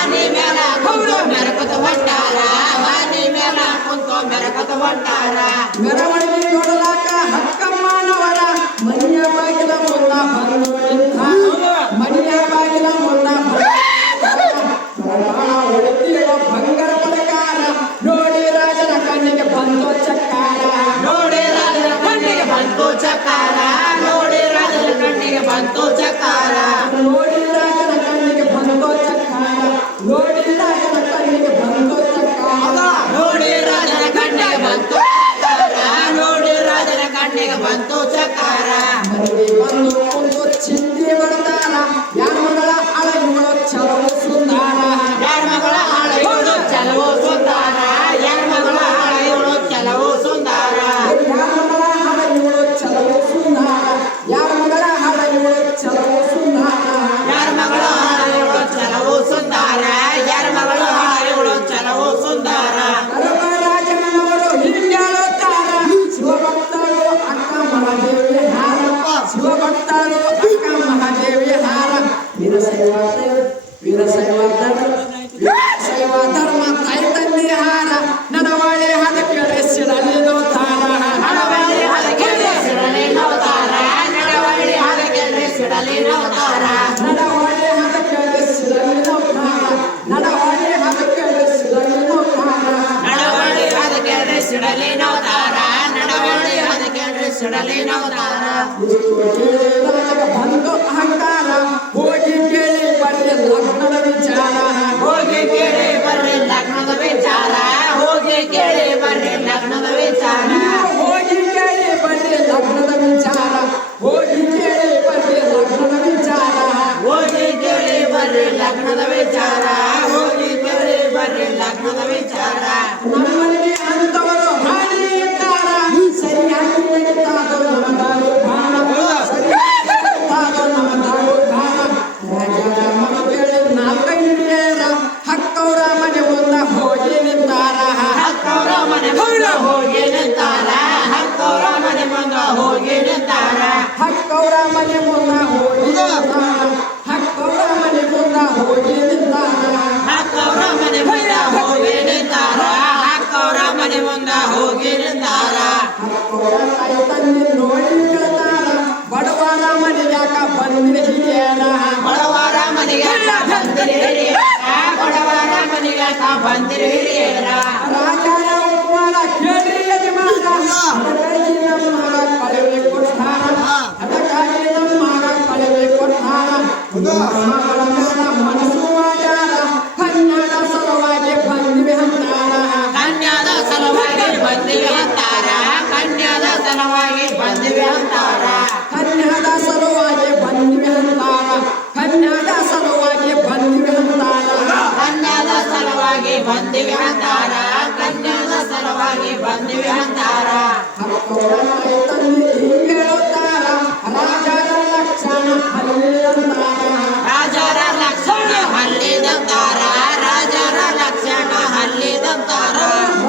Ani mela, ಜಗತ ಹೊಂಟಾರ ಮೆರವಣಿಗೆ ನೋಡಲಾಕ ಹಕ್ಕಮ್ಮನವರ ಮನೆಯ ಬಾಗಿಲ ಮುಂದ ಬಂದು ನಿಂತ ಮನೆಯ ಬಾಗಿಲ ಮುಂದ ಬಂಗಾರ ಪ್ರಕಾರ ನೋಡಿ ರಾಜನ ಕಣ್ಣಿಗೆ ಬಂದು ಚಕ್ಕಾರ ನೋಡಿ ರಾಜನ ಕಣ್ಣಿಗೆ ಬಂತು ಚಕಾರ ನೋಡಿ ರಾಜನ ಕಣ್ಣಿಗೆ ಬಂತು ಚಕಾರ ನೋಡಿ ರಾಜನ ಕಣ್ಣಿಗೆ ಬಂದು ಚಕ್ಕಾರ ನೋಡಿ ರಾಜನ ಕಣ್ಣಿಗೆ ಬಂದು ಚಕ್ಕಾರ ನೋಡಿ ರಾಜನ ಕಣ್ಣಿಗೆ ಬಂತು ನೋಡಿ ರಾಜನ ಕಣ್ಣಿಗೆ ಬಂತು ಚಕಾರ ಮನೆಗೆ ಬಂದು ಒಂದು ಚಿಂತೆ ಬರ್ತಾರ ಯಾರ ಮಗಳ ಅಳಗುಳು ಚಲವು ಸುಂದರ ಯಾರ ಮಗಳ ಹಾಳೆಗಳು ಚಲವು ಸುಂದರ ಯಾರ ಮಗಳ ಹಾಳೆಗಳು ಚಲವು ಸುಂದರ ಯಾರ ಮಗಳ ಅಳಗುಳು ಚಲವು ಸುಂದರ ಯಾರ ಮಗಳ ಅಳಗುಳು ಚಲವು ಸುಂದರ ಯಾರ ಮಗಳ ಹಾಳೆಗಳು ಚಲವು ಸುಂದರ ಯಾರ ಮಗಳ ಹಾಳೆಗಳು ಚಲವು ಸುಂದರ ರಾಜನವರು ಹಿಂಗೇಳುತ್ತಾರ ಶಿವಭಕ್ತರು ಅಕ್ಕ ಮಹಾದೇವಿ ಹಾರ ಶಿವಭಕ್ತರು ಅಕ್ಕ ಮಹಾದೇವಿ ಹಾರ ವೀರಶೈವ ಧರ್ಮ ತಾಯ್ತಲ್ಲಿ ಹಾರ ನಡವಾಳಿ ಹದ ಕೇಳಿ ಸಿಡಲಿದು ತಾರ ನಡವಳಿ ಹದಗೆರೆ ಸಿಡಲಿ ನವತಾರ ನಡವಳಿ ಹದಗೆರೆ ಸಿಡಲಿ ನವತಾರ ನಡವಾಳಿ ಹದ ಕೇಳಿ ಸಿಡಲಿದು ತಾರ ನಡವಾಳಿ ಹದ ಕೇಳಿ ಸಿಡಲಿದು ತಾರ ನಡವಳಿ ಹದಗೆರೆ ಸಿಡಲಿ ನವತಾರ ನಡವಳಿ ಹದಗೆರೆ ಸಿಡಲಿ ನವತಾರ ರಾಜಗ ಬಂದು ಅಹಂಕಾರ ಹೋಗಿ ಕೇಳಿ ಬರ್ರಿ ಲಗ್ನದ ವಿಚಾರ ಹೋಗಿ ಕೇಳಿ ಬರ್ರಿ ಲಗ್ನದ ವಿಚಾರ ಹೋಗಿ ಕೇಳಿ ಬರ್ರಿ ಲಗ್ನದ ವಿಚಾರ ಹೋಗಿ ಕೇಳಿ ಬರ್ರಿ ಲಗ್ನದ ವಿಚಾರ ಹೋಗಿ ಕೇಳಿ ಬರ್ರಿ ಲಗ್ನದ ವಿಚಾರ ಹೋಗಿ ಕೇಳಿ ಬರ್ರಿ ಲಗ್ನದ ವಿಚಾರ ಹೋಗಿ ಕೇಳಿ ಬರ್ರಿ ಲಗ್ನದ ವಿಚಾರ ನಮ್ಮಲ್ಲಿ ಅಂತವರು ಹಾಡಿ ಇದ್ದಾರ ಸರಿಯಾಗಿ ನಡೀತಾದು ನಮ್ಮ ದಾರು ಬಾಣ ಸರಿಯಾಗಿ ನಡೀತಾದು ನಮ್ಮ ದಾರು ಬಾಣ ರಾಜರ ಮನ ಕೇಳಿ ನಾಲ್ಕೈದು ಹಿರಿಯರ ಹಕ್ಕವರ ಮನೆ ಮುಂದ ಹೋಗಿ ನಿಂತಾರ ಹಕ್ಕವರ ಮನೆ ಮುಂದ ಹೋಗಿ ನಿಂತಾರ ಹಕ್ಕವರ ಮನೆ ಮುಂದ ಹೋಗಿ ನಿಂತಾರ ಹಕ್ಕವರ ಮನೆ ಮುಂದ ಹೋಗಿ ನಿಂತಾರ ಹಕ್ಕವರ ಮನೆ ಮುಂದ ಹೋಗಿ ನಿಂತಾರ ಹಕ್ಕವರ ಮನೆ ಮುಂದ ಹೋಗಿ ನಿಂತಾರ ಹಕ್ಕವರ ಮನೆ ಮುಂದ ಹೋಗಿ ನಿಂತಾರ ಹಕ್ಕವರ ತಾಯಿ ತಂದೆ ನೋಡಿ ಕೇಳ್ತಾರ ಬಡವರ ಮನೆಯಾಕ ಬಂದಿರ ಹಿರಿಯರ ಬಡವರ ಮನೆಗೆ ಬಂದಿರಿ ಹಿರಿಯರ ಬಡವರ ಮನೆಗೆ ಬಂದಿರಿ ಹಿರಿಯರ ರಾಜರ ಉಪವಾರ ಕೇಳ್ರಿ ಯಜಮಾನ ಅದಕ್ಕಾಗಿ ನಮ್ಮ ಮಗ ಕಳೆವೆ ಕೊಡ್ತಾರ ಅದಕ್ಕಾಗಿ ನಮ್ಮ ಮಗ ಕಳೆವೆ ಕೊಡ್ತಾರ ಮಗಳ ಮೇಲೆ ಮನಸ್ಸು ಮಾಡ್ಯಾರ ಕನ್ನಡ ಸಲುವಾಗಿ ಬಂದಿವೆ ಅಂತಾರ ಕನ್ಯಾದ ಸಲುವಾಗಿ ಬಂದಿವೆ ಅಂತಾರ ಕನ್ಯಾದ ಸಲುವಾಗಿ ಬಂದಿವೆ ಅಂತಾರ ಕನ್ನಡ ಸಲುವಾಗಿ ಬಂದಿವೆ ಅಂತಾರ ಕನ್ನಡ ಸಲುವಾಗಿ ಬಂದಿವೆ ಅಂತಾರ ಕನ್ಯಾದ ಸಲುವಾಗಿ ಬಂದಿವೆ ಅಂತಾರ ಕನ್ಯಾದ ಸಲುವಾಗಿ ಬಂದಿವೆ ಅಂತಾರ ಹಕ್ಕವರ ತಾಯಿ ತಂದೆ ಹಿಂಗೇಳುತ್ತಾರ ರಾಜರ ಲಕ್ಷಣ ಅಲ್ಲಿ ಅಂತಾರ ರಾಜರ ಲಕ್ಷಣ ಹಲ್ಲಿದಂತಾರ ರಾಜರ ಲಕ್ಷಣ ಹಲ್ಲಿದಂತಾರ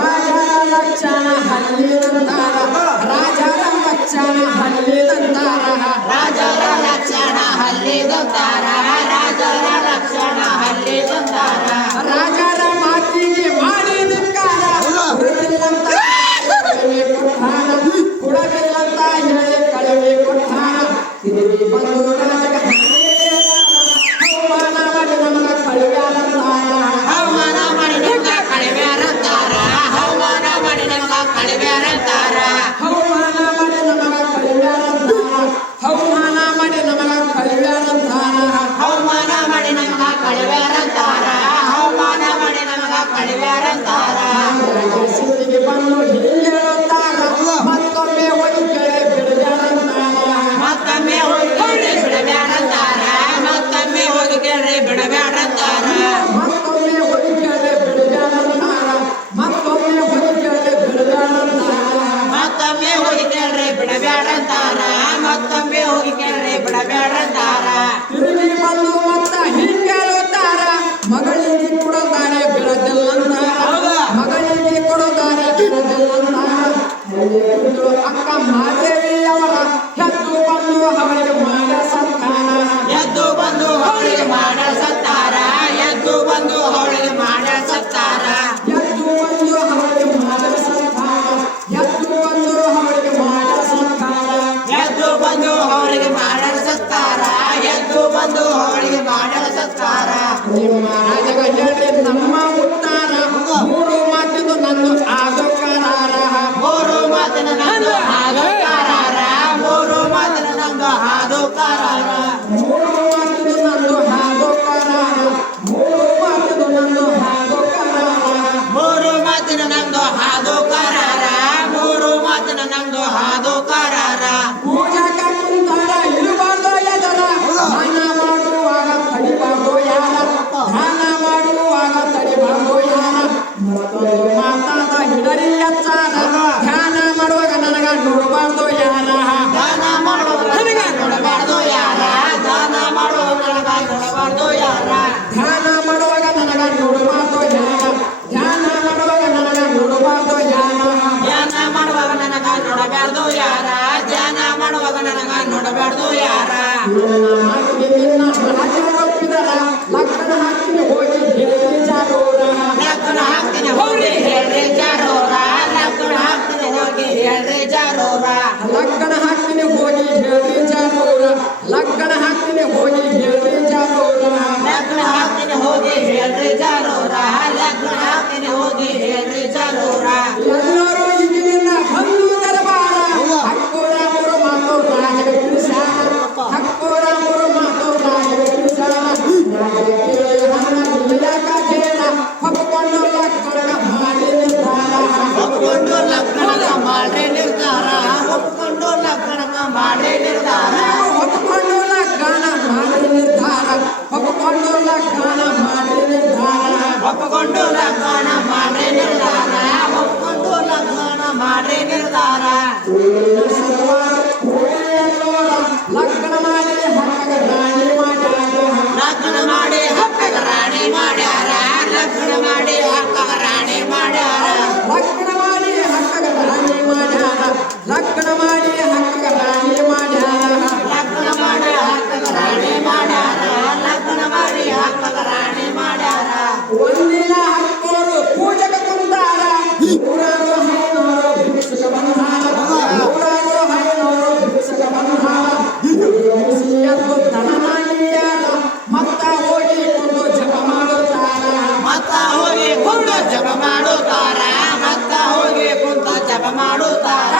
ರಾಜರ ಲಕ್ಷಣ ಹಲ್ಲಿದಂತಾರ ರಾಜರ ಲಕ್ಷಣ ಹಲ್ಲಿದಂತಾರ ರಾಜರ ಲಕ್ಷಣ ಹಲ್ಲಿದಂತಾರ ರಾಜರ ಲಕ್ಷಣ ಹಲ್ಲಿದಂತಾರ ರಾಜರ ಮಾತಿಗೆ ಮಾಡಿದಕ್ಕಾರ ಕೊಡಲಿಲ್ಲಂತ ಕಳವೆ ಕೊಟ್ಟಾನ ಕೊಡಲಿಲ್ಲಂತ ಹೇಳಿ ಕಳವೆ ಕೊಟ್ಟಾನ ತಿರುಗಿ ಬಂದು ರಾಜಗ ಅವಮಾನ ಮಾಡಿ ನಮಗ ಕಳವ್ಯಾರಂತಾರ ಅವಮಾನ ಮಾಡಿ ನಮಗ ಕಳಿವ್ಯಾರಂತಾರ ಅವಮಾನ ಮಾಡಿ ನಮಗ ಕಳಿವ್ಯಾರಂತಾರ ಅವಮಾನ ಮಾಡಿ ನಮಗ ಕಳವ್ಯಾರಂತಾರ ಅವಮಾನ ಮಾಡಿ ನಮಗ ಕಳವ್ಯಾರಂತಾರ ಅವಮಾನ ಮಾಡಿ ನಮಗ ಕಳಿವ್ಯಾರಂತಾರ ಅವಮಾನ ಮಾಡಿ ನಮಗ ಕಳಿವ್ಯಾರಂತಾರ ಸಿಟ್ಟಿಗೆ ಬಂದು ಹೇಳುತ್ತಾರ ಮತ್ತೊಮ್ಮೆ ಹೋಗಿ ಕೇಳಿ ಬಿಡಬ್ಯಾರಂತಾರ ಮತ್ತೊಮ್ಮೆ ಹೋಗಿ ಕೇಳಿ ಬಿಡಬ್ಯಾರಂತಾರ ಮತ್ತೊಮ್ಮೆ ಹೋಗಿ ಕೇಳಿ ಬಿಡಬ್ಯಾರಂತಾರ ಮತ್ತೊಮ್ಮೆ ಹೋಗಿ ಕೇಳಿ ಬಿಡಬ್ಯಾರಂತಾರ ಮತ್ತೊಮ್ಮೆ ಹೋಗಿ ಕೇಳಿ ಬಿಡಬ್ಯಾರಂತಾರ ಮತ್ತೊಮ್ಮೆ ಹೋಗಿ ಕೇಳ್ರಿ ಬಿಡಬ್ಯಾಡಂತಾರ ಮತ್ತೊಮ್ಮೆ ಹೋಗಿ ಕೇಳ್ರಿ ಬಿಡಬ್ಯಾಡಂತಾರ ತಿರುಗಿ ಬಂದು ಮತ್ತ ಹಿಂಗೇಳುತ್ತಾರ ಮಗಳಿಗೆ ಕೊಡುತ್ತಾರೆ ಬಿಡದಿಲ್ಲಂತಾರ ಮಗಳಿಗೆ ಕೊಡುತ್ತಾರೆ ಬಿಡದಿಲ್ಲಂತಾರ ಅಕ್ಕ ಮಾದೇವಿ ಅವರ ಹೆದ್ದು ಬಂದು ಅವರಿಗೆ ಮಾಡ ಸಂತಾನ ಎದ್ದು ಬಂದು ಅವಳಿಗೆ ಮಾಡ ಸತ್ತಾರ ಎದ್ದು ನಿಮ್ಮ ರಾಜಗ ಹೇಳ್ರಿ ನಮ್ಮ ಉತ್ತಾರ ಮೂರು ಮಾತಿದು ನಂದು ಆದು ಕರಾರ ಮೂರು ಮಾತಿನ ನಂದು ಹಾದು ಕರಾರ ಮೂರು ಮಾತಿನ ನಂದು ಹಾದು ಕರಾರ ಮೂರು ಮಾತಿದು ನಂದು ಹಾದು ಕರಾರ ಮೂರು ಮಾತಿದು ನಂದು ಹಾದು ಕರಾರ ಮೂರು ಮಾತಿನ ನಂದು ಹಾದು ಕರಾರ ಮೂರು ಮಾತಿನ ನಂದು ಹಾದು ಕರಾರ ಪೂಜಾಕ ಕುಂತಾರ ಇರಬಾರ್ದು ಎದರ ದಾನ ಮಾಡುವಾಗ ತಡಿಬಾರ್ದು ಯಾರ ದಾನ ಮಾಡುವಾಗ ತಡಿಬಾರ್ದು ಯಾರ ಮತ್ತೊಂದು ಮಾತಾದ ಹಿಡರಿ ಎಚ್ಚಾರ ಧ್ಯಾನ ಮಾಡುವಾಗ ನನಗ ನೋಡಬಾರ್ದು ಯಾರ ದಾನ ಮಾಡುವಾಗ ನೋಡಬಾರ್ದು ಯಾರ ದಾನ ಮಾಡುವಾಗ ನೋಡಬಾರ್ದು ಯಾರ ಧ್ಯಾನ ಮಾಡುವಾಗ ನನಗ ನೋಡಬಾರ್ದು ಯಾರ ಧ್ಯಾನ ಮಾಡುವಾಗ ನನಗ ನೋಡಬಾರ್ದು ಯಾರ ಧ್ಯಾನ ಮಾಡುವಾಗ ನನಗ ನೋಡಬಾರ್ದು ಯಾರ ಧ್ಯಾನ ಮಾಡುವಾಗ ನನಗ ನೋಡಬಾರ್ದು ಯಾರ ನಿನ್ನ ರಾಜ ಒಪ್ಪಿದರ ಲಗ್ನ ಹಾಕಿ ಹೋಗಿ ಹೇಳಿ ಜಾರೋರ ಲಗ್ನ ಹಾಕ್ತೀನಿ ಹೋಗಿ ಹೇಳ್ರಿ ಜಾರೋರ ಲಗ್ನ ಹಾಕ್ತೀನಿ ಹೋಗಿ ಹೇಳ್ರಿ ಜಾರೋರ ಲಗ್ನ ಹಾಕ್ತೀನಿ ಹೋಗಿ ಹೇಳಿ ಜಾರೋರ ಲಗ್ನ ಹಾಕ್ತೀನಿ ಹೋಗಿ ಹೇಳಿ ಜಾರೋರ ಲಗ್ನ ಹಾಕ್ತೀನಿ ಹೋಗಿ ಹೇಳ್ರಿ ಜಾರೋರ ಲಗ್ನ ಹಾಕ್ತೀನಿ ಹೋಗಿ ಹೇಳ್ರಿ ಜಾರೋರ ಎಲ್ಲರೂ ಈಗಿನಿಂದ ಬಂದು ದರಬಾರ ಹಕ್ಕೋರ ಮೂರು ಮಾತು ರಾಜಗ ತಿಳಿಸಾರ ಹಕ್ಕೋರ ಮೂರು ಮಾತು ರಾಜಗ ತಿಳಿಸಾರ ಹೊಕ್ಕೊಂಡು ಲಗ್ನ ಮಾಡಿ ನಿರ್ಧಾರ ಒಪ್ಕೊಂಡು ಲಗ್ನಗ ಮಾಡ್ರಿ ನಿರ್ಧಾರ ಒಪ್ಕೊಂಡು ಲಗ್ನಗ ಮಾಡ್ರಿ ನಿರ್ಧಾರ ಹೊಕ್ಕೊಂಡು ಲಗ್ನ ಮಾಡಿ ನಿರ್ಧಾರ ಹೊಕ್ಕೊಂಡು ಲಗ್ನ ಮಾಡಿ ನಿರ್ಧಾರ ಒಪ್ಕೊಂಡು ಲಗ್ನ ಮಾಡ್ರಿ ನಿರ್ಧಾರ ಒಪ್ಕೊಂಡು ಲಗ್ನ ಮಾಡ್ರಿ ನಿರ್ಧಾರ ಲಗ್ನ ಮಾಡಿ ಹಕ್ಕಗ ರಾಣಿ ಮಾಡ್ಯಾರ ಲಗ್ನ ಮಾಡಿ ಹಕ್ಕಗ ರಾಣಿ ಮಾಡ್ಯಾರ ಲಗ್ನ ಮಾಡಿ ಹಕ್ಕಗ ರಾಣಿ ಮಾಡ್ಯಾರ ಲಗ್ನ ಮಾಡಿ ಹಕ್ಕಗ ರಾಣಿ ಮಾಡ್ಯಾರ ಲಗ್ನ ಮಾಡಿ ಹಕ್ಕಗ ರಾಣಿ ಮಾಡ್ಯಾರ ಲಗ್ನ ಮಾಡಿ ಹಕ್ಕಗ ರಾಣಿ ಮಾಡ್ಯಾರ ಲಗ್ನ ಮಾಡಿ ಹಕ್ಕಗ ರಾಣಿ ಮಾಡ್ಯಾರ ಒಂದಿನ ಹಕ್ಕೋರು ಪೂಜಕ ಕುಂತಾರ ನೂರಾರು ಹೈನೂರು ಭಿಕ್ಷುಕ ಬಂಧಾರ ನೂರಾರು ಹೈನೂರು ಭಿಕ್ಷುಕ ಬಂಧಾರ ಮುಸಿಯರು ದನ ಮಾಡಿಯಾರ ಮತ್ತ ಹೋಗಿ ಕೊಂಡು ಜಪ ಮಾಡುತ್ತಾರ ಮತ್ತ ಹೋಗಿ ಕುಂತ ಜಪ ಮಾಡುತ್ತಾರ ಮತ್ತ ಹೋಗಿ ಕುಂತ ಜಪ ಮಾಡುತ್ತಾರ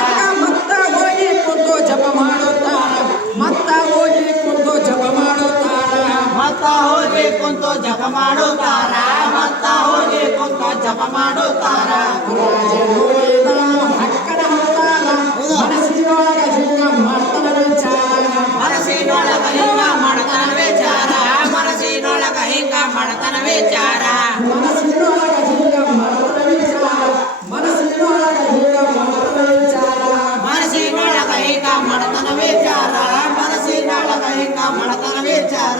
ಮತ್ತ ಹೋಗಿ ಕುಂತು ಜಪ ಮಾಡುತ್ತಾರ ಮತ್ತ ಹೋಗಿ ಕುಂತು ಜಪ ಮಾಡುತ್ತಾರ ಮತ್ತ ಹೋಗಿ ಕುಂತು ಜಪ ಮಾಡುತ್ತಾರ ಮತ್ತ ಹೋಗಿ ಕುಂತ ಜಪ ಮಾಡುತ್ತಾರ ರಾಜ ನೋಡಿದನು ಹಕ್ಕನ ಹೊತ್ತಾರ ಮನಸ್ಸಿನೊಳಗ ಹಿಂಗ ಮಾಡ್ತಾನ ವಿಚಾರ ಮನಸ್ಸಿನೊಳಗ ಹಿಂಗ ಮಾಡತನ ವಿಚಾರ ಮನಸ್ಸಿನೊಳಗ ಹಿಂಗ ಮಾಡತನ ವಿಚಾರ ಮನಸ್ಸಿನೊಳಗ ಹಿಂಗ ಮಾಡ್ತಾನ ವಿಚಾರ ಮನಸ್ಸಿನೊಳಗ ಹಿಂಗ ಮಾಡ್ತಾನ ವಿಚಾರ ಮನಸ್ಸಿನೊಳಗ ಹಿಂಗ ಮಾಡತನ ವಿಚಾರ ಮನಸ್ಸಿನೊಳಗ ಹಿಂಗ ಮಾಡತನ ವಿಚಾರ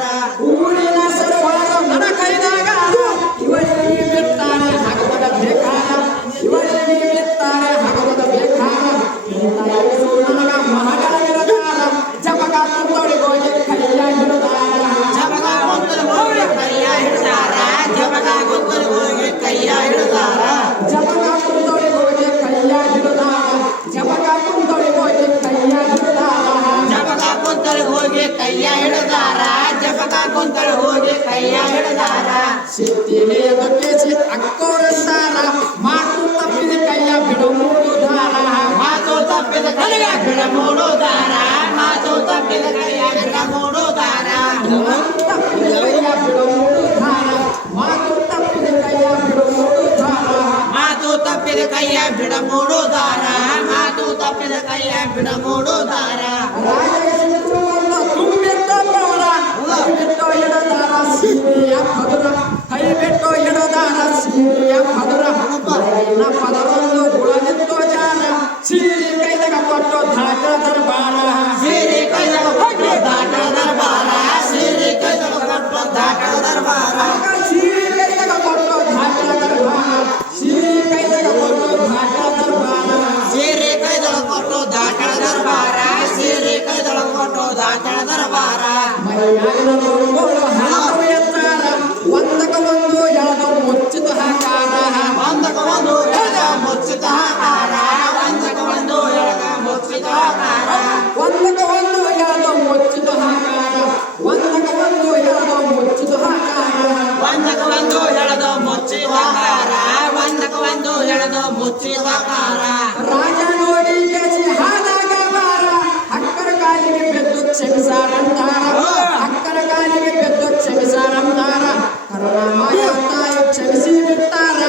ಊರಿನ ಸರ್ವಾರ ನನ್ನ ಕೈದಾಗ ಇವಳಿಗೆ ಬಿಡ್ತಾರೆ ಹಗವದ ಬೇಕಾದ ಇವಳಿಗೆ ಬಿಡ್ತಾರೆ ಹಗವದ ಬೇಕಾದ ನನಗ ಮಹಗಳ ನಿರ್ಧಾರ ಜಪಕ ಕುಂತೊಳಿ ಹೋಗಿ ಕೈಯ ಹಿಡಿದಾರ ಜಪಗ ಕುಂತಲು ಹೋಗಿ ಕೈಯ ಹಿಡಿದಾರ ಜಪಗ ಕುಂತಲು ಹೋಗಿ ಕೈಯ ಹಿಡಿದಾರ ಜಪಕ ಕುಂತೊಳಿ ಹೋಗಿ ಕೈಯ ಹಿಡಿದಾರ ಜಪಕ ಕುಂತೊಳಿ ಹೋಗಿ ಕೈಯ ಹಿಡಿದಾರ ಜಪಗ ಕುಂತಲು ಹೋಗಿ ಕೈಯ ಹಿಡಿದಾರ ಜಪಗ ಕುಂತಲು ಹೋಗಿ ಕೈಯ ಹಿಡಿದಾರ ಸಿಟ್ಟಿಗೆ ಎದುಕೇಸಿ ಅಕ್ಕೋರಂತಾರ ಮಾತು ತಪ್ಪಿದ ಕೈಯ ಬಿಡು ಮೂಡುದಾರ ಮಾತು ತಪ್ಪಿದ ಕೈಯ ಬಿಡ ಮೂಡುದಾರ ಮಾತು ತಪ್ಪಿದ ಕೈಯ ಬಿಡ ಮೂಡುದಾರ ಮಾತು ತಪ್ಪಿದ ಕೈಯ ಬಿಡು ಮೂಡುದಾರ ಮಾತು ತಪ್ಪಿದ ಕೈಯ ಬಿಡು ಮೂಡುದಾರ ಮಾತು ತಪ್ಪಿದ ಕೈಯ ಬಿಡ ಮೂಡುದಾರ ಮಾತು ತಪ್ಪಿದ ಕೈಯ ಬಿಡ ಮೂಡುದಾರ ರಾಜಗೆ ಸಿಟ್ಟುಕೊಂಡು ತುಂಬಿದ್ದ ಪವನ ಕೈ ಬಿಟ್ಟು ಹಿಡದಾರ ಸೀರೆಯ ಪದುರ ಕೈ ಬಿಟ್ಟು ಹಿಡದಾರ ಸೀರೆಯ ಪದುರ ಹೊರಗಿನ ಪದರೊಂದು ಗುಳಲಿತ್ತು ಜಾರ ಸೀರೆ ಕೈದಾಗ ಕೊಟ್ಟು ಧಾಕ ದರ್ಬಾರ ಸೀರೆ ಕೈದಳು ಕೊಟ್ಟು ದಾಟದ ದರ್ಬಾರ ಸೀರೆ ಕೈದಳು ಕೊಟ್ಟು ದಾಟದ ದರ್ಬಾರ ಸೀರೆ ಕೈದಾಗ ಕೊಟ್ಟು ಧಾಕ ದರ್ಬಾರ ಸೀರೆ ಕೈದಾಗ ಕೊಟ್ಟು ಧಾಕ ದರ್ಬಾರ ಸೀರೆ ಕೈದಳು ಕೊಟ್ಟು ದಾಟದ ದರ್ಬಾರ ಸೀರೆ ಕೈದಳು ಕೊಟ್ಟು ದಾಟದ ದರ್ಬಾರ ಮೈಯಾಗಿನ ನೋಡುಗಳು ಹಾವು ಎತ್ತಾರ ಕುಚಿತಕಾರ ರಾಜ ನೋಡಿ ಕೆಸಿ ಹಾದಾಗ ಬಾರ ಅಕ್ಕರ ಕಾಲಿಗೆ ಬೆದ್ದು ಕ್ಷಮಿಸಾರಂತಾರ ಅಕ್ಕರ ಕಾಲಿಗೆ ಬೆದ್ದು ಕ್ಷಮಿಸಾರಂತಾರ ಕರುಣಾಮಯ ತಾಯಿ ಕ್ಷಮಿಸಿ ಬಿಟ್ಟಾರ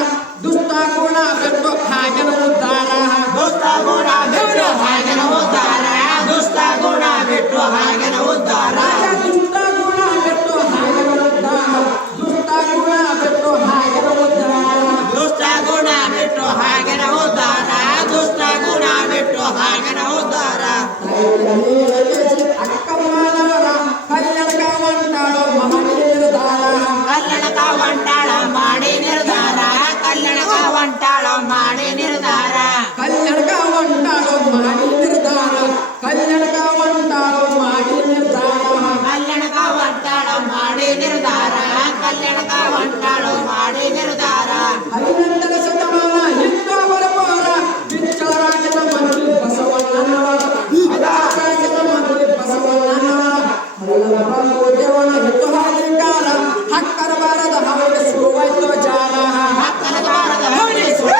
ದುಷ್ಟ ಗುಣ ಬೆದ್ದು ಹಾಗೆನ ಉದ್ದಾರ ದುಷ್ಟ ಗುಣ ಬಿಟ್ಟು ಹಾಗೆನ ಉದ್ಧಾರ ದುಷ್ಟ ಗುಣ ಬಿಟ್ಟು ಹಾಗೆನ ಉದ್ಧಾರ ರಾಜ ದುಷ್ಟ ಗುಣ ಬೆದ್ದು ಹಾಗೆನ ಉದ್ದಾರ ದುಷ್ಟ ಗುಣ ಬೆದ್ದು ಹಾಗೆನ ಉದ್ದಾರ ದುಷ್ಟ ಗುಣ ಬಿಟ್ಟು ಹಾಗೆನ ಉದ್ಧಾರ ದುಷ್ಟ ಗುಣ ಬಿಟ್ಟು ಹಾಗೆನ ಉದ್ಧಾರ ಅಕ್ಕಮ್ಮನವರ ಕಲ್ಯಾಣಕ ಒಂಟಾಳೋ ಮಹಡಿ ನಿರ್ಧಾರ ಕಲ್ಲಣಕ ಒಂಟಾಳ ಮಾಡಿ ನಿರ್ಧಾರ ಕಲ್ಲಣಕ ಒಂಟಾಳ ಮಾಡಿ ನಿರ್ಧಾರ ಕಲ್ಯಾಣಕ ಒಂಟಾಳೋ ಮಾಡಿ ನಿರ್ಧಾರ ಕಲ್ಯಾಣಕ ಒಂಟಾಳೋ ಮಾಡಿ ನಿರ್ಧಾರ ಕಲ್ಲಣಕ ಒಂಟಾಳ ಮಾಡಿ ನಿರ್ಧಾರ ಕಲ್ಲಣಕ ಒಂಟಾಳ ಮಾಡಿ ನಿರ್ಧಾರ ಹದಿನೆಂಟರ ಶತಮಾನ ಹಿಂದೂ ಬರಬೋರ ಬಿಚ್ಚರಾಜನ ಮಂತ್ರಿ ಬಸವಣ್ಣನವರ ರಾಜನ ಮಂತ್ರಿ ಬಸವಣ್ಣನವರ ದೇವನ ಹಿಟ್ಟು ಹಾಲಿಕಾರ ಹಕ್ಕರ ಬಾರದ ಹಾಗೆ ಶುರುವಾಯ್ತು ಜಾರ ಹಕ್ಕಲ ಬಾರದ ಹೊರಗೆ ಸುಳುವಾಯ್ತು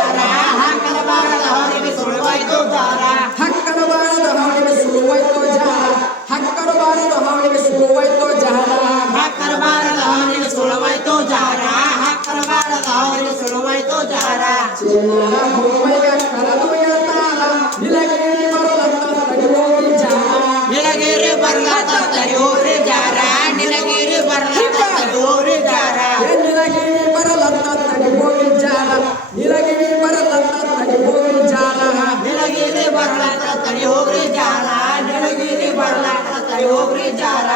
ಜಾರ ಹಕ್ಕಲ ಬಾರದ ಹೊರಗೆ ಸುಳುವಾಯ್ತು ಜಾರ ಹಕ್ಕರ ಬಾರದ ಹಾಗೆ ಶುರುವಾಯ್ತು ಜಾರ ಹಕ್ಕರ ಬಾರದ ಹಾಗೆ ಶುರುವಾಯ್ತು ಜಾರ ಹಕ್ಕರ ಬಾರದ ಹೊರಗೆ ಸುಳುವಾಯ್ತು ಜಾರ ಹಕ್ಕರ ಬಾರದ ಹೊರಗೆ ಸುಳುವಾಯ್ತು ಜಾರ ಚಿನ್ನರ ಭೂಮಿಯ ಕರದು ಎತ್ತಾರ ನಿಲಗಿರಿ ಬರುವಂತ ತಡಿಯೋಗಿ ಜಾರ ನಿಲಗಿರಿ ಬರ್ಲಾತ ತರಿಯೋರಿ ಜಾರ ನಿಲಗಿರಿ ಬರ್ಲಾತ ತರಿಯೋರಿ ಜಾರ ನಿಲಗಿರಿ ಬರಲತ್ತ ತಡಿಯೋಗಿ ಜಾರ ನಿಲಗಿರಿ ಬರಲತ್ತ ತಡಿಯೋಗಿ ಜಾರ ನಿಲಗಿರಿ ಬರ್ಲಾತ ತರಿಯೋರಿ ಜಾರ ನಿಲಗಿರಿ ಬರ್ಲಾತ ತರಿಯೋರಿ ಜಾರ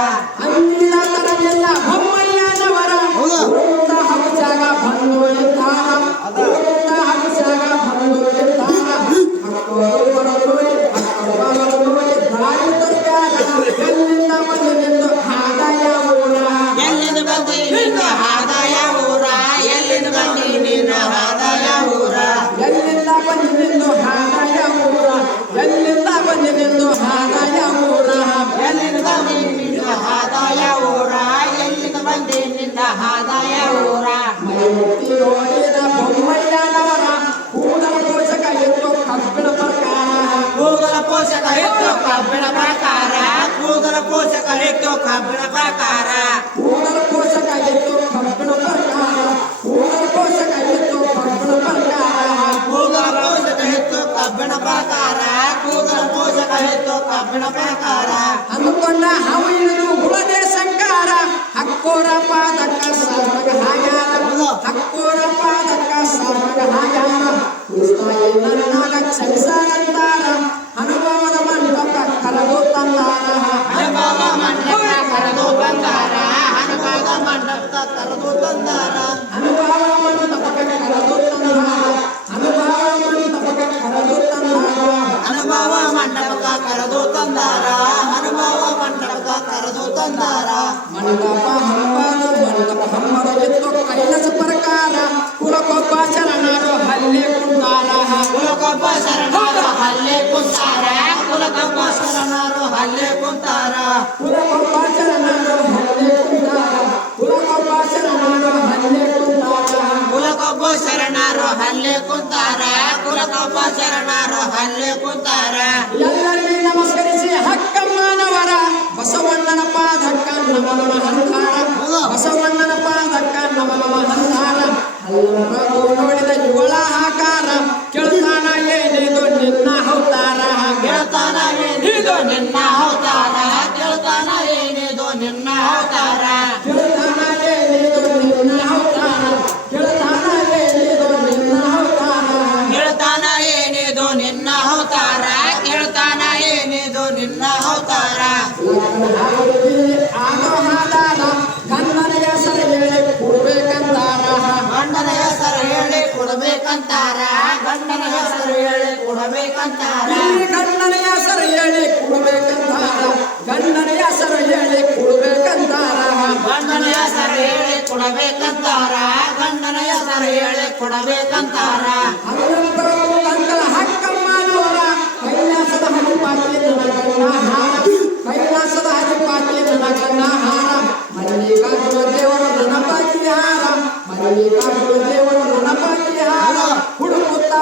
ಅಂದಿನ ತರವೆಲ್ಲ ಬೊಮ್ಮಯ್ಯನವರ ಊಟ ಹಬ್ಬಸಾಗ ಬಂದು ಎತ್ತಾರ ಊಟ ಹಬ್ಬಸಾಗ ಬಂದು ಎತ್ತಾರ ಹಕ್ಕೋರು ಬರೋರು ಹಕ್ಕೋರು ದಾರಿ ತರ್ಕಾರ ಎಲ್ಲಿಂದ ಬಂದು ನಿಂದು ಆದಾಯ ಊರ ಎಲ್ಲಿಂದ ಬಂದಿ ನಿನ್ನ ಆದಾಯ ಊರ ಎಲ್ಲಿಂದ ಬಂದಿ ನಿನ್ನ ಆದಾಯ ಊರ ಎಲ್ಲಿಂದ ಬಂದು ನಿಂದು ಆದಾಯ ಊರ ಎಲ್ಲಿಂದ ಬಂದು ನಿಂದು ಆದಾಯ ಊರ ಎಲ್ಲಿಂದ ಬಂದಿ ನಿನ್ನ ಆದಾಯ ಊರ ಎಲ್ಲಿಂದ ಬಂದಿ ನಿನ್ನ ಆದಾಯ ಊರ ಮೈಮುಟ್ಟಿ ನೋಡಿದ ಬೊಮ್ಮಯ್ಯನವರ ಕೂಡಲ ಪೋಷಕ ಎಂದು ಕಬ್ಬಿಣ ಪ್ರಕಾರ ಕೂದಲ ಪೋಷಕ ಹೆಚ್ಚು ಕಬ್ಬಿಣ ಪ್ರಕಾರ ಕೂದಲ ಪೋಷಕ ಹೆಚ್ಚು ಕಬ್ಬಿಣ ಪ್ರಕಾರ ಕೂಡಲ ಪೋಷಕ ಎಂದು ಕಬ್ಬಿಣ ಪ್ರಕಾರ ಕೂಡಲ ಪೋಷಕ ಎಂದು ಕಬ್ಬಿಣ ಪ್ರಕಾರ ಕೂದಲ ಪೋಷಕ ಹೆಚ್ಚು ಕಬ್ಬಿಣ ಪ್ರಕಾರ ಕೂದಲ ಪೋಷಕ ಹೆಚ್ಚು ಕಬ್ಬಿಣ ಪ್ರಕಾರ ಅಂದುಕೊಂಡ ಹಾವು ಇಳಿದು ಹುಳದೆ ಸಂಕಾರ ಹಕ್ಕೋರ ಪಾದಕ ಸರ್ಪಗ ಹಾಗ್ಯಾರ ಹಕ್ಕೋರ ಪಾದಕ ಸರ್ಪಗ ಹಾಗ್ಯಾರ ಕೃಷ್ಣಾಯಿ ನನ್ನಾಗ ಕ್ಷಮಿಸಾರಂತಾರ ಅನುಭವದ ಮಂಟಪ ಕಲದು ತಂದಾರ ಅನುಭವ ಮಂಟಪ ಕರೆದು ಬಂದಾರ ಅನುಭವ ಮಂಟಪ ಕರೆದು ತಂದಾರ ಅನುಭವ ಮಂಟಪಕ್ಕೆ ಕರೆದು ತಂದಾರ ಅನುಭವ ಮಂಟಪಕ್ಕೆ ಕರೆದು ತಂದಾರ ಅನುಭವ ಮಂಟಪ ಕರೆದು ತಂದಾರ ಅನುಭವ ಮಂಟಪ ಕರೆದು ತಂದಾರ ಮಂಟಪ ಹಂಬರ ಎತ್ತು ಕೈಲಾಸ ಪ್ರಕಾರ ಕುಲಕೊಬ್ಬ ಶರಣರು ಹಲ್ಲೆ ಕುಂದಾರ ಕುಲಕೊಬ್ಬ ಶರಣರು ಹಲ್ಲೆ ಕುಂತಾರ ಕುಲಕೊಬ್ಬ ಶರಣರು ಹಲ್ಲೆ ಕುಂತಾರ ಕುಲಕೊಬ್ಬ ಶರಣರು ಹಲ್ಲೆ ಕುಂದಾರ ಕುಲಕೊಬ್ಬ ಶರಣರು ಹಲ್ಲೆ ಕುಂದಾರ ಕುಲಕೊಬ್ಬ ಶರಣರು ಹಲ್ಲೆ ಕುಂತಾರ ಕುಲಕೊಬ್ಬ ಶರಣರು ಹಲ್ಲೆ ಕುಂತಾರ ಎಲ್ಲರಿಗೂ ನಮಸ್ಕರಿಸಿ ಹಕ್ಕಮ್ಮನವರ ಬಸವಣ್ಣನ ಪಾದಕ್ಕ ನಮ ನಮ ಹಂತಾರ ಬಸವಣ್ಣನ ಪಾದಕ್ಕ ನಮ ನಮ ಹಂತಾರ ಹಲ್ಲಪ್ರಭು ನೋಡಿದ ಇವಳ ಆಕಾರ ಕೇಳ್ತಾನ ಏನಿದು ನಿನ್ನ ಅವತಾರ ಕೇಳ್ತಾನ ಏನಿದು ನಿನ್ನ ಅವತಾರ ಕೇಳ್ತಾನ ಏನಿದು ನಿನ್ನ ಅವತಾರ ಕೇಳ್ತಾನ ಏನಿದು ನಿನ್ನ ಅವತಾರ ಕೇಳ್ತಾನ ಏನಿದು ನಿನ್ನ ಅವತಾರ ಕೇಳ್ತಾನ ಏನಿದು ನಿನ್ನ ಅವತಾರ ಕೇಳ್ತಾನ ಏನಿದು ನಿನ್ನ ಅವತಾರ ಆಗೋ ಆಧಾರ ಕನ್ನಡ ಹೆಸರು ಹೇಳಿ ಕೊಡ್ಬೇಕಂತಾರ ಗಂಡನ ಹೆಸರು ಹೇಳಿ ಕೊಡಬೇಕಂತಾರ ಗಂಡನ ಹೆಸರು ಹೇಳಿ ಕೊಡಬೇಕಂತಾರ ಗಂಡನ ಹೆಸರು ಹೇಳಿ ಕೊಡ್ಬೇಕಂತಾರ ಗಂಡನ ಹೆಸರು ಹೇಳಿ ಕೊಡ್ಬೇಕಂತಾರ ಗಂಡನ ಹೆಸರು ಹೇಳಿ ಕೊಡಬೇಕಂತಾರ ಗಂಡನ ಹೆಸರು ಹೇಳಿ ಕೊಡಬೇಕಂತಾರ ಹಂಗಂತರವು ಗಂಟಲ ಹಕ್ಕಮ್ಮನವರ ಕೈಲಾಸದ ಹರಿಪಾತಿ ನನಗನ್ನ ಹಾರ ಕೈಲಾಸದ ಹರಿಪಾತಿ ನನಗನ್ನ ಹಾರ ಮಲ್ಲಿಕಾರ್ಜುನ ದೇವರ ನನಪಾತಿ ಹಾರ ಮಲ್ಲಿಕಾರ್ಜುನ ದೇವರ ನನಪಾತಿ ಹಾರ ಹುಡುಕುತ್ತಾ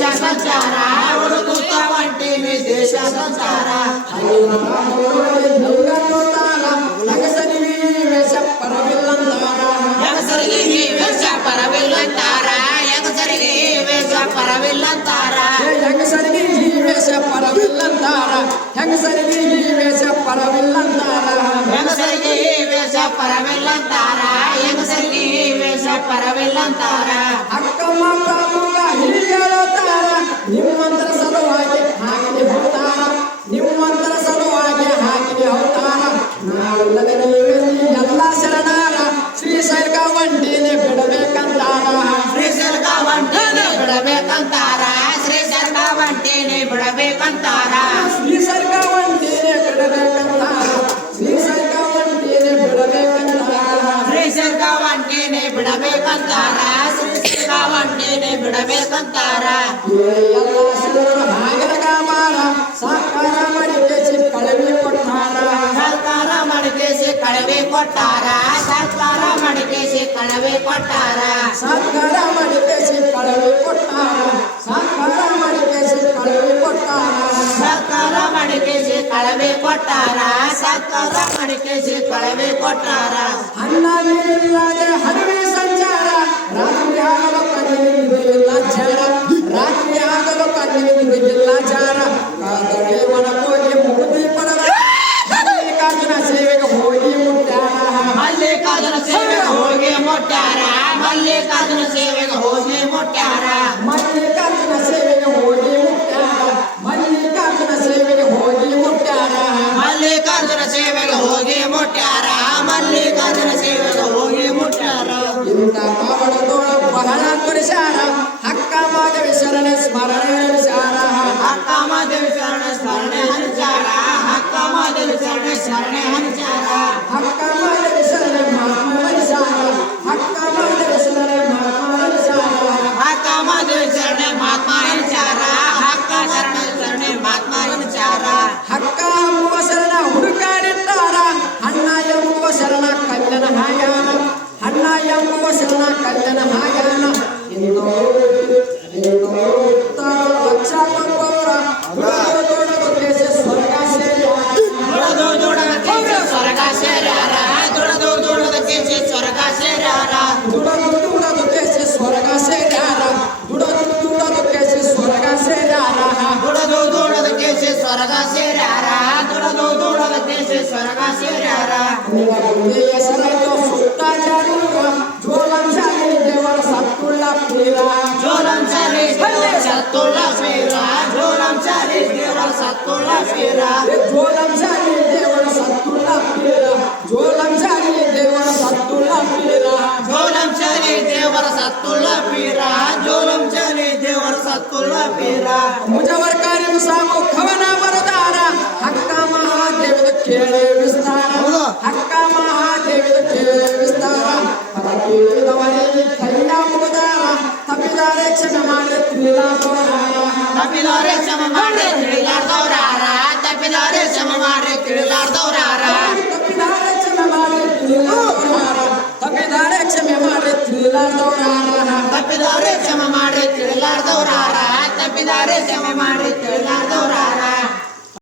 ದೇಶ ಸಂಚಾರ ಹುಡುಕುತ್ತ ಹೊಂಟೀನಿ ದೇಶ ಸಂಚಾರ ಹೆಂಗಸರಿಗೆ ವೇಷ ಪರವಿಲ್ಲಂತಾರ ಹೆಂಗಸರಿಗೆ ಈ ವೇಷ ಪರವಿಲ್ಲಂತಾರ ಹೆಂಗಸರಿಗೆ ಈ ವೇಷ ಪರವಿಲ್ಲಂತಾರ ಹೆಂಗಸರಿಗೆ ಈ ವೇಷ ಪರವಿಲ್ಲಂತಾರ ಹೆಂಗಸರಿಗೆ ಈ ವೇಷ ಪರವಿಲ್ಲಂತಾರ ಹೆಂಗಸರಿಗೆ ಈ ವೇಷ ಪರವಿಲ್ಲಂತಾರ ಹೆಂಗಸರಿಗೆ ಈ ವೇಷ ಪರವಿಲ್ಲಂತಾರ ಅಕ್ಕ ಮಾತ ಮಗ ಹಿರಿಯಳತಾರ ನಿಮ್ಮಂತರ ಸಲುವಾಗಿ ಹಾಕಿ ಹೋಗ್ತಾರ ನಿಮ್ಮಂತರ ಸಲುವಾಗಿ ಹಾಕಿ ಹೋಗ್ತಾರ ನಾವೆಲ್ಲದ ಎಲ್ಲ ಶರಣಾರ ಶ್ರೀಶೈಲ ವಂಟಿನೇ ಬಿಡಬೇಕಂತಾರ ಶ್ರೀಶೈಲ ವಂಟಿನೇ ಬಿಡಬೇಕಂತಾರ ಶ್ರೀಶೈಲ ವಂಟಿನೇ ಬಿಡಬೇಕಂತಾರ ಶ್ರೀಶೈಲ ವಂಟಿನೇ ಬಿಡಬೇಕಂತಾರ ಶ್ರೀಶೈಲ ವಂಟಿನೇ ಬಿಡಬೇಕಂತಾರ ಶ್ರೀಶೈಲ ವಂಟಿನೇ ಬಿಡಬೇಕಂತಾರ ಶ್ರೀಶೈಲ ವಂಟಿನೇ ಬಿಡಬೇಕಂತಾರ ಎಲ್ಲ ಶರಣರು ಹಾಗರಗ ಮಾರ ಸಾಕಾರ ಮಾಡಿ ಕೇಸಿ ಕಳವಿ ಕೊಟ್ಟಾರ ಸರ್ಕಾರ ಮಡಿಕೇಸಿ ಕಳವೆ ಕೊಟ್ಟಾರ ಸರ್ಕಾರ ಮಡಿಕೇಸಿ ಕಳವೆ ಕೊಟ್ಟಾರ ಸಾಕಾರ ಮಾಡಿ ಕೇಸಿ ಕಳವಿ ಕೊಟ್ಟಾರ ಸಾಕಾರ ಮಾಡಿ ಕೇಸಿ ಕಳವಿ ಕೊಟ್ಟಾರ ಸರ್ಕಾರ ಮಡಿಕೇಸಿ ಕಳವೆ ಕೊಟ್ಟಾರ ಸರ್ಕಾರ ಮಡಿಕೇಸಿ ಕಳವೆ ಕೊಟ್ಟಾರ ಅನ್ನ ನೀರಿಲ್ಲದೆ ಹರಿವೆ ಸಂಚಾರ ರಾತ್ರಿ ಆಗಲು ಕಣ್ಣಿಗೆ ನಿದ್ದಿಲ್ಲ ಜಾರ ರಾತ್ರಿ ಆಗಲು ಕಣ್ಣಿಗೆ ನಿದ್ದಿಲ್ಲ ಜಾರ ಕಾದರೇವನ ಹೋಗಿ ಮುಗುದಿ ಪಡದ ಮಲ್ಲಿಕಾರ್ಜುನ ಸೇವೆಗೆ ಹೋಗಿ ಮುಟ್ಟಾರ ಮಲ್ಲಿಕಾರ್ಜುನ ಸೇವೆಗೆ ಹೋಗಿ ಮುಟ್ಟಾರ ಮಲ್ಲಿಕಾರ್ಜುನ ಸೇವೆಗೆ ಹೋಗಿ ಮುಟ್ಟಾರ ಮಲ್ಲಿಕಾರ್ಜುನ ಸೇವೆಗೆ ಹೋಗಿ ಮುಟ್ಟಾರ ಮಲ್ಲಿಕಾರ್ಜುನ ಸೇವೆಗೆ ಹೋಗಿ ಮುಟ್ಟಾರ ಮಲ್ಲಿಕಾರ್ಜುನ ಸೇವೆಗೆ ಹೋಗಿ ಮುಟ್ಟಾರ ಮಲ್ಲಿಕಾರ್ಜುನ ಸೇವೆಗೆ ಹೋಗಿ ಮುಟ್ಟಾರ ಇಂಥ ಪಾವನದೋಳ ಬಹಳ ಕುರಿಸಾರ ಹಕ್ಕ ಮಾಧವಿ ಶರಣ ಸ್ಮರಣೆ ಹರಿಸಾರ ಅಕ್ಕ ಮಾದೇವಿ ಶರಣ ಸ್ಮರಣೆ ಹರಿಚಾರ ಅಕ್ಕ ಮಾದೇವಿ ಶರಣ ಸ್ಮರಣೆ ಹರಿಚಾರ ಹಕ್ಕ ಮಾಧವಿ ಶರಣ ಮಹಾತ್ಮ ಹರಿಸಾರ ಹಕ್ಕ ಮಾಧವಿ ಶರಣ ಮಹಾತ್ಮ ಹರಿಸಾರ ಅಕ್ಕ ಮಾದೇವಿ ಶರಣ ಮಹಾತ್ಮ ಹರಿಚಾರ ಅಕ್ಕ ಶರಣ ಮಹಾತ್ಮ ಹರಿಚಾರ ಹಕ್ಕ ಎಂಬುವ ಶರಣ ಹುಡುಕಾಡಿಟ್ಟಾರ ಅಣ್ಣ ಎಂಬುವ ಶರಣ ಕಲ್ಯಾಣ ಹಾಯಾನ ಅಣ್ಣ ಎಂಬುವ ಶರಣ ಕಲ್ಯಾಣ ಹಾಯಾನ ಇಂದು ಲಕ್ಷ ಕೊಡುವವರ ದುಡಿದು ದೇಶ ಸ್ವರ್ಗ ಸೇರ್ಯಾರ. ದುಡದ ಕೇಸಿ ಸ್ವರ್ಗ ಸೇರ್ಯಾರ ದುಡದ ಕೇಸಿ ಸ್ವರ್ಗ ಸೇರ್ಯಾರ ದುಡದು ದೇಶ ಸ್ವರ್ಗ ಸೇರ್ಯಾರ ದುಡದು ದೇಶ ಸ್ವರ್ಗ ಸೇರ್ಯಾರ ದುಡದ ಕೇಸಿ ಸ್ವರ್ಗ ಸೇರ್ಯಾರ ದುಡದ ಕೇಸಿ ಸ್ವರ್ಗ ಸೇರ್ಯಾರ ನಿಲಗುಂದಿಯ ಸರೈತೋ ಸುತ್ತಾಚಾರಿಗ ಜೋಲಂಚಾರಿ ದೇವರ ಸತ್ತುಳ್ಳ ಪೀರ ಜೋಲಂ ಚಾರಿ ಸತ್ತುಳ್ಳ ಪೀರ ಜೋಲಂ ಚಾರಿ ದೇವರ ಸತ್ತುಳ್ಳ ಪೀರ ಜೋಲಂಚಾರಿ ದೇವರ ಸತ್ತುಳ್ಳ ಪೀರ ಜೋಲಂಚಾರಿ ದೇವರ ಸತ್ತುಳ್ಳ ಪೀರ ಜೋಲಂ ಚಾರಿ ದೇವರ ಸತ್ತುಳ್ಳ ಪೀರ ಜೋಲಂ ಚಾರಿ ದೇವರ ಸತ್ತುಳ್ಳ ಪೀರ ಮುಜವರ್ಕಾರಿ ಮುಸಾಮು ಕವನ ಬರದಾರ ಹಕ್ಕ ಮಹಾದೇವಿದ ಕೇಳಿ ವಿಸ್ತಾರ ಹಕ್ಕ ಮಹಾದೇವಿದ ಕೇಳಿ ವಿಸ್ತಾರ ಪದ ಕೇಳಿದವರಿಗೆ ಕೈಯ ಮುಗದಾರ ತಪ್ಪಿದಾರೆ ಕ್ಷಮೆ ಮಾಡಿ ತಿಳಿಲಾದವರಾರ ತಪ್ಪಿದವರೇ ಕ್ಷಮ ಮಾಡಿ ತಿಳಿಲಾರ್ದವ್ರಾರ ತಪ್ಪಿದವರೇ ಕ್ಷಮ ಮಾಡಿ ತಿಳಿಲಾರ್ದವ್ರಾರ ತಪ್ಪಿದಾರೆ ಕ್ಷಮೆ ಮಾಡಿ ತಿಳಿಲಾದವರಾರ ತಪ್ಪಿದಾರೆ ಕ್ಷಮೆ ಮಾಡಿ ತಿಳಿಲಾದವರಾರ ತಪ್ಪಿದವರೇ ಕ್ಷಮ ಮಾಡಿ ತಿಳಿಲಾರ್ದವ್ರಾರ ತಪ್ಪಿದವರೇ ಕ್ಷಮೆ ಮಾಡಿ ತಿಳಿಲಾರ್ದವ್ರಾರ